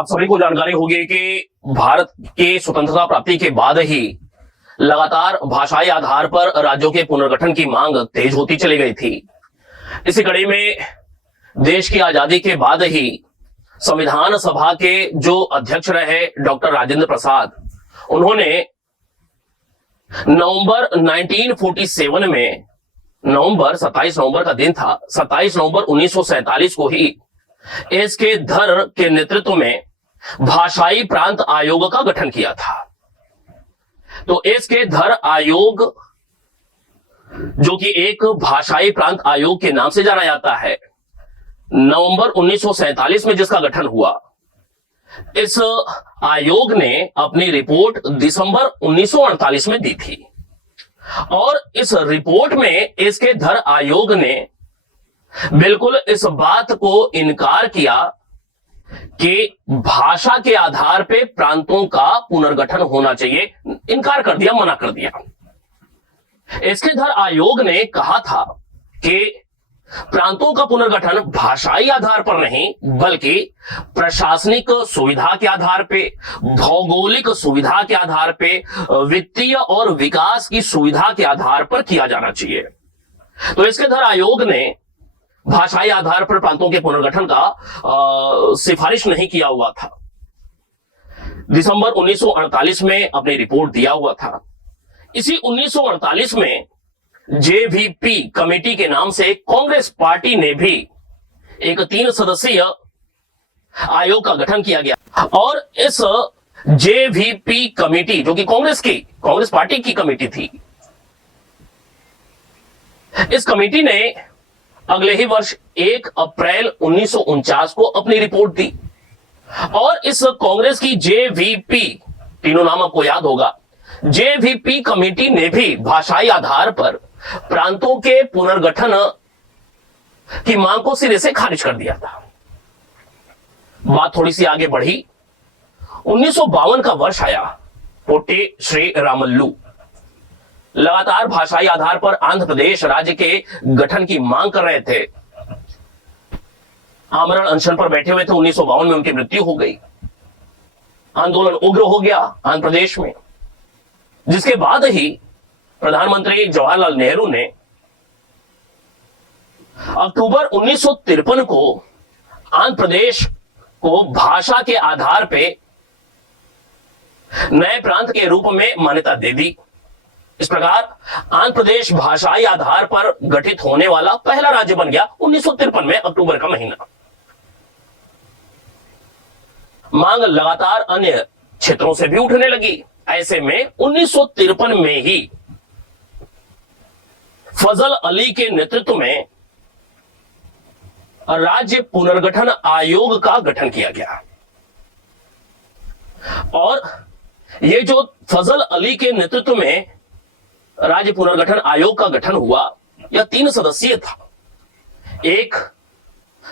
आप सभी को जानकारी होगी कि भारत के स्वतंत्रता प्राप्ति के बाद ही लगातार भाषाई आधार पर राज्यों के पुनर्गठन की मांग तेज होती चली गई थी। इसी कड़ी में देश की आजादी के बाद ही संविधान सभा के जो अध्यक्ष रहे डॉक्टर राजेंद्र प्रसाद, उन्होंने नवंबर 1947 में 27 नवंबर का दिन था, 27 नवंबर 1947 को ही एस के धर के नेतृत्व में भाषाई प्रांत आयोग का गठन किया था। तो एस के धर आयोग, जो कि एक भाषाई प्रांत आयोग के नाम से जाना जाता है, नवंबर 1947 में जिसका गठन हुआ, इस आयोग ने अपनी रिपोर्ट दिसंबर 1948 में दी थी। और इस रिपोर्ट में एस के धर आयोग ने बिल्कुल इस बात को इनकार किया कि भाषा के आधार पे प्रांतों का पुनर्गठन होना चाहिए। इनकार कर दिया, मना कर दिया। एस के धर आयोग ने कहा था कि प्रांतों का पुनर्गठन भाषाई आधार पर नहीं, बल्कि प्रशासनिक सुविधा के आधार पे, भौगोलिक सुविधा के आधार पे, वित्तीय और विकास की सुविधा के आधार पर किया जाना चाहिए। तो इसके धर आयोग ने भाषाई आधार पर प्रांतों के पुनर्गठन का सिफारिश नहीं किया हुआ था। दिसंबर 1948 में अपनी रिपोर्ट दिया हुआ था। इसी 1948 में जेवीपी कमेटी के नाम से कांग्रेस पार्टी ने भी एक 3 सदस्यीय आयोग का गठन किया गया। और इस जेवीपी कमेटी, जो कि कांग्रेस पार्टी की कमेटी थी, इस कमेटी ने अगले ही वर्ष 1 अप्रैल 1949 को अपनी रिपोर्ट दी। और इस कांग्रेस की जेवीपी, तीनों नाम आपको याद होगा, जेवीपी कमेटी ने भी भाषाई आधार पर प्रांतों के पुनर्गठन की मांग को सिरे से खारिज कर दिया था। बात थोड़ी सी आगे बढ़ी। 1952 का वर्ष आया। पोटे श्री रामल्लू लगातार भाषाई आधार पर आंध्र प्रदेश राज्य के गठन की मांग कर रहे थे। आमरण अनशन पर बैठे हुए थे। 1952 में उनकी मृत्यु हो गई। आंदोलन उग्र हो गया आंध्र प्रदेश में, जिसके बाद ही प्रधानमंत्री जवाहरलाल नेहरू ने अक्टूबर 1953 को आंध्र प्रदेश को भाषा के आधार पे नए प्रांत के रूप में मान्यता दे दी। इस प्रकार आंध्र प्रदेश भाषाई आधार पर गठित होने वाला पहला राज्य बन गया 1953 में, अक्टूबर का महीना। मांग लगातार अन्य क्षेत्रों से भी उठने लगी। ऐसे में 1953 में ही फजल अली के नेतृत्व में राज्य पुनर्गठन आयोग का गठन किया गया। और यह जो फजल अली के नेतृत्व में राज्य पुनर्गठन आयोग का गठन हुआ, यह 3 सदस्यीय था। एक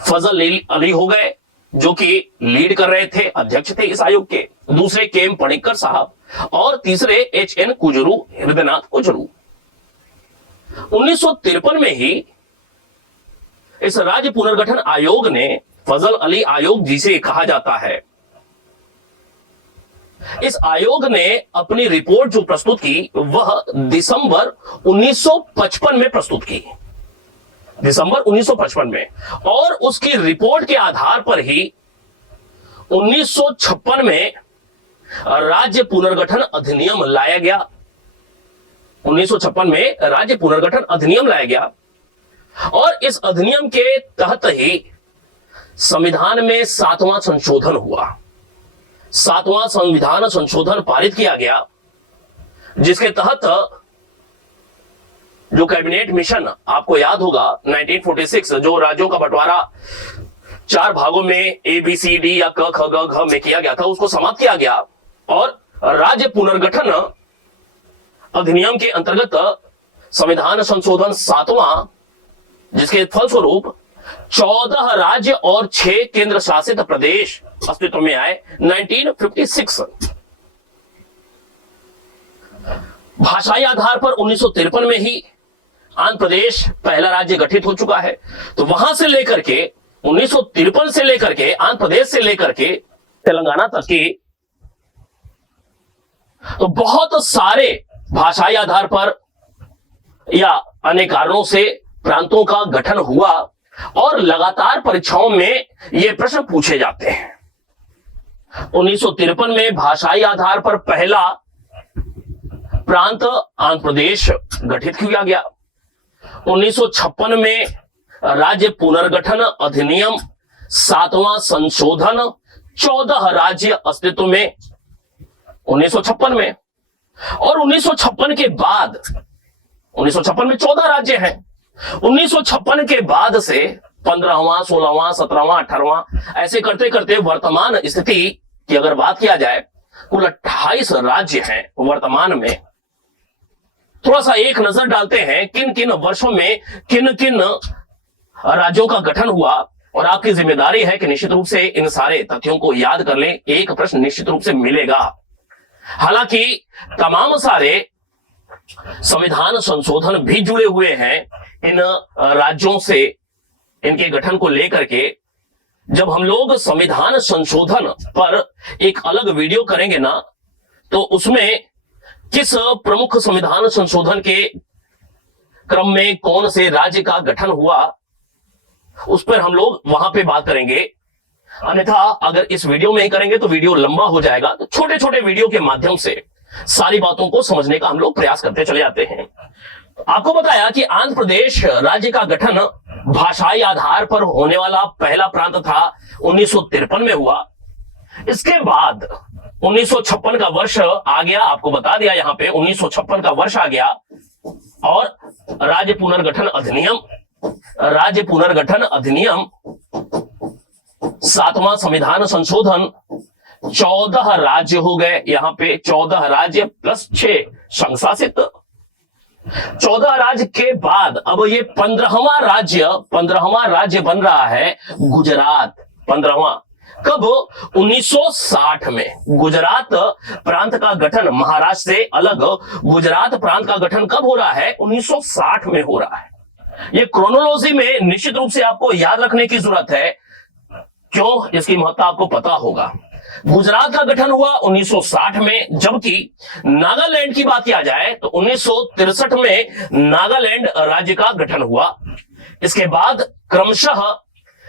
फजल अली हो गए, जो कि लीड कर रहे थे, अध्यक्ष थे इस आयोग के। दूसरे के एम पणिक्कर साहब, और तीसरे HN कुजरू, हृदयनाथ कुजरू। 1953 में ही इस राज्य पुनर्गठन आयोग ने, फजल अली आयोग जिसे कहा जाता है, इस आयोग ने अपनी रिपोर्ट जो प्रस्तुत की वह दिसंबर 1955 में प्रस्तुत की। दिसंबर 1955 में। और उसकी रिपोर्ट के आधार पर ही 1956 में राज्य पुनर्गठन अधिनियम लाया गया। 1956 में राज्य पुनर्गठन अधिनियम लाया गया। और इस अधिनियम के तहत ही संविधान में 7वां संशोधन हुआ। 7वां संविधान संशोधन पारित किया गया, जिसके तहत जो कैबिनेट मिशन, आपको याद होगा 1946, जो राज्यों का बंटवारा 4 भागों में ABCD या क ख ग घ में किया गया था, उसको समाप्त किया गया। और राज्य पुनर्गठन अधिनियम के अंतर्गत संविधान संशोधन 7वां, जिसके फलस्वरूप 14 राज्य और 6 केंद्र शासित प्रदेश अस्तित्व में आए 1956। भाषाई आधार पर 1953 में ही आंध्र प्रदेश पहला राज्य गठित हो चुका है। तो वहां से लेकर के 1953 से लेकर के आंध्र प्रदेश से लेकर के तेलंगाना तक की, तो बहुत सारे भाषाई आधार पर या अन्य कारणों से प्रांतों का गठन हुआ और लगातार परीक्षाओं में ये प्रश्न पूछे जाते हैं। 1953 में भाषाई आधार पर पहला प्रांत आंध्र प्रदेश गठित किया गया। 1956 में राज्य पुनर्गठन अधिनियम 7वां संशोधन 14 राज्य अस्तित्व में 1956 में, और 1956 के बाद 1956 में 14 राज्य हैं। 1956 के बाद से 15वां 16वां 17वां 18वां ऐसे करते करते वर्तमान स्थिति की अगर बात किया जाए, कुल 28 राज्य हैं वर्तमान में। थोड़ा सा एक नजर डालते हैं किन किन वर्षों में किन किन राज्यों का गठन हुआ, और आपकी जिम्मेदारी है कि निश्चित रूप से इन सारे तथ्यों को याद कर लें। एक प्रश्न निश्चित रूप से मिलेगा। हालांकि तमाम सारे संविधान संशोधन भी जुड़े हुए हैं इन राज्यों से, इनके गठन को लेकर के। जब हम लोग संविधान संशोधन पर एक अलग वीडियो करेंगे ना, तो उसमें किस प्रमुख संविधान संशोधन के क्रम में कौन से राज्य का गठन हुआ, उस पर हम लोग वहां पे बात करेंगे। अन्यथा अगर इस वीडियो में ही करेंगे तो वीडियो लंबा हो जाएगा। तो छोटे छोटे वीडियो के माध्यम से सारी बातों को समझने का हम लोग प्रयास करते चले जाते हैं। आपको बताया कि आंध्र प्रदेश राज्य का गठन भाषाई आधार पर होने वाला पहला प्रांत था, 1953 में हुआ। इसके बाद 1956 का वर्ष आ गया, आपको बता दिया यहां पे 1956 का वर्ष आ गया, और राज्य पुनर्गठन अधिनियम 7वां संविधान संशोधन 14 राज्य हो गए। यहां पे 14 राज्य प्लस 6 संघ शासित। 14 राज्य के बाद अब ये 15वां राज्य बन रहा है गुजरात। 15वां कब? 1960 में गुजरात प्रांत का गठन, महाराष्ट्र से अलग गुजरात प्रांत का गठन कब हो रहा है? 1960 में हो रहा है। ये क्रोनोलॉजी में निश्चित रूप से आपको याद रखने की जरूरत है। क्यों? इसकी महत्ता आपको पता होगा। गुजरात का गठन हुआ 1960 में, जबकि नागालैंड की बात किया जाए तो 1963 में नागालैंड राज्य का गठन हुआ। इसके बाद क्रमशः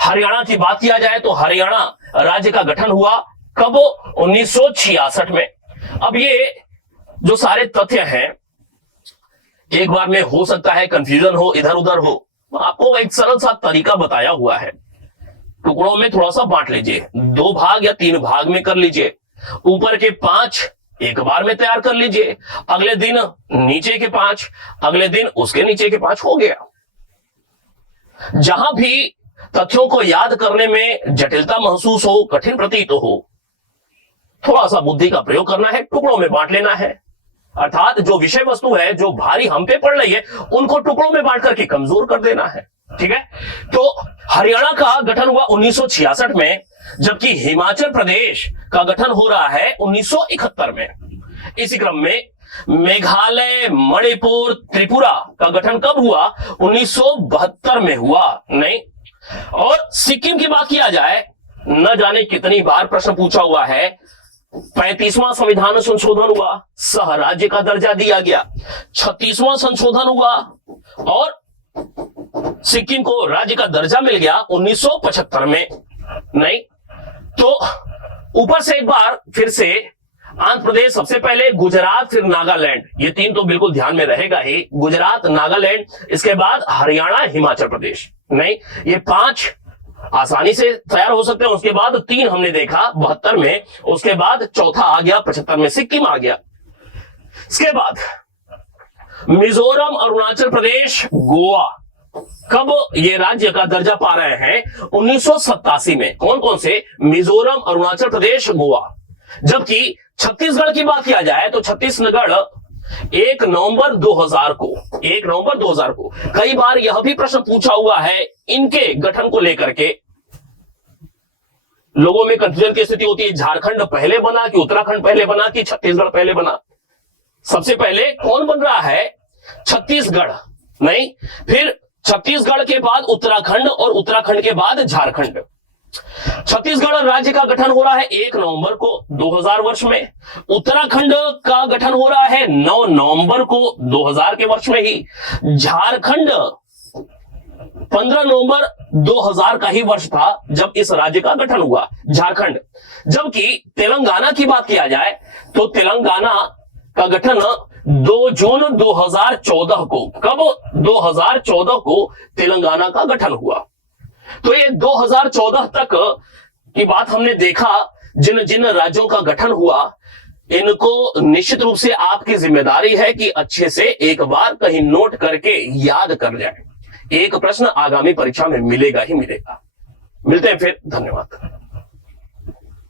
हरियाणा की बात किया जाए तो हरियाणा राज्य का गठन हुआ कब? 1966 में। अब ये जो सारे तथ्य हैं, एक बार में हो सकता है कंफ्यूजन हो, इधर उधर हो। आपको एक सरल सा तरीका बताया हुआ है। टुकड़ों में थोड़ा सा बांट लीजिए, 2 भाग या 3 भाग में कर लीजिए। ऊपर के 5 एक बार में तैयार कर लीजिए, अगले दिन नीचे के 5, अगले दिन उसके नीचे के 5, हो गया। जहां भी तथ्यों को याद करने में जटिलता महसूस हो, कठिन प्रतीत हो, थोड़ा सा बुद्धि का प्रयोग करना है, टुकड़ों में बांट लेना है। अर्थात जो विषय वस्तु है, जो भारी हम पे पड़ रही है, उनको टुकड़ों में बांट करके कमजोर कर देना है। ठीक है? तो हरियाणा का गठन हुआ 1966 में, जबकि हिमाचल प्रदेश का गठन हो रहा है 1971 में। इसी क्रम में मेघालय, मणिपुर, त्रिपुरा का गठन कब हुआ? 1972 में हुआ। नहीं, और सिक्किम की बात किया जाए, न जाने कितनी बार प्रश्न पूछा हुआ है, 35वां संविधान संशोधन हुआ, सह राज्य का दर्जा दिया गया। 36वां संशोधन हुआ और सिक्किम को राज्य का दर्जा मिल गया 1975 में। नहीं तो ऊपर से एक बार फिर से आंध्र प्रदेश सबसे पहले, गुजरात, फिर नागालैंड, ये 3 तो बिल्कुल ध्यान में रहेगा ही, गुजरात, नागालैंड, इसके बाद हरियाणा, हिमाचल प्रदेश। नहीं, ये 5 आसानी से तैयार हो सकते हैं। उसके बाद 3 हमने देखा 72 में, उसके बाद चौथा आ गया 75 में, सिक्किम आ गया। इसके बाद मिजोरम, अरुणाचल प्रदेश, गोवा, कब ये राज्य का दर्जा पा रहे हैं? 1987 में। कौन कौन से? मिजोरम, अरुणाचल प्रदेश, गोवा। जबकि छत्तीसगढ़ की बात किया जाए तो छत्तीसगढ़ 1 नवंबर 2000 को, कई बार यह भी प्रश्न पूछा हुआ है इनके गठन को लेकर के। लोगों में कंफ्यूजन की स्थिति होती है, झारखंड पहले बना कि उत्तराखंड पहले बना कि छत्तीसगढ़ पहले बना? सबसे पहले कौन बन रहा है? छत्तीसगढ़। नहीं, फिर छत्तीसगढ़ के बाद उत्तराखंड और उत्तराखंड के बाद झारखंड। छत्तीसगढ़ राज्य का गठन हो रहा है 1 नवंबर को 2000 वर्ष में। उत्तराखंड का गठन हो रहा है 9 नवंबर को 2000 के वर्ष में ही। झारखंड 15 नवंबर 2000 का ही वर्ष था जब इस राज्य का गठन हुआ, झारखंड। जबकि तेलंगाना की बात किया जाए तो तेलंगाना का गठन 2 जून 2014 को, कब? 2014 को तेलंगाना का गठन हुआ। तो ये 2014 तक की बात हमने देखा। जिन जिन राज्यों का गठन हुआ, इनको निश्चित रूप से आपकी जिम्मेदारी है कि अच्छे से एक बार कहीं नोट करके याद कर जाए। एक प्रश्न आगामी परीक्षा में मिलेगा ही मिलेगा। मिलते हैं फिर, धन्यवाद।